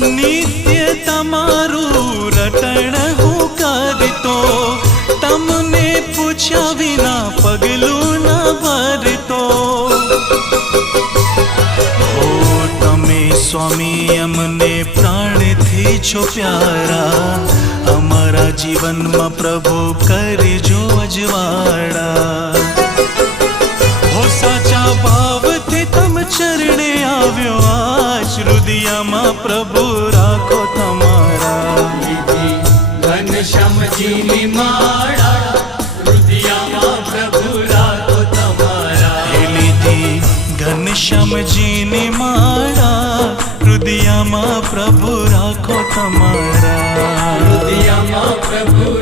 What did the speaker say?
नित्य तमारू रटण हूँ करतो, तमने पूछा विना पगलू न भरतो। हो तमे स्वामी अमने प्राण थी छो प्यारा, अमरा जीवन में प्रभु करजो अजवाड़ा। हो साचा भाव थे तम चरणे आव्यो आज, हृदय में प्रभु राखो तमारा। घनश्याम जी नी माड़ा, हृदय में प्रभु राखो तमारा। लीधी घनश्याम जी नी माड़ा, हृदय में प्रभु राखो तमारा। हृदय में प्रभु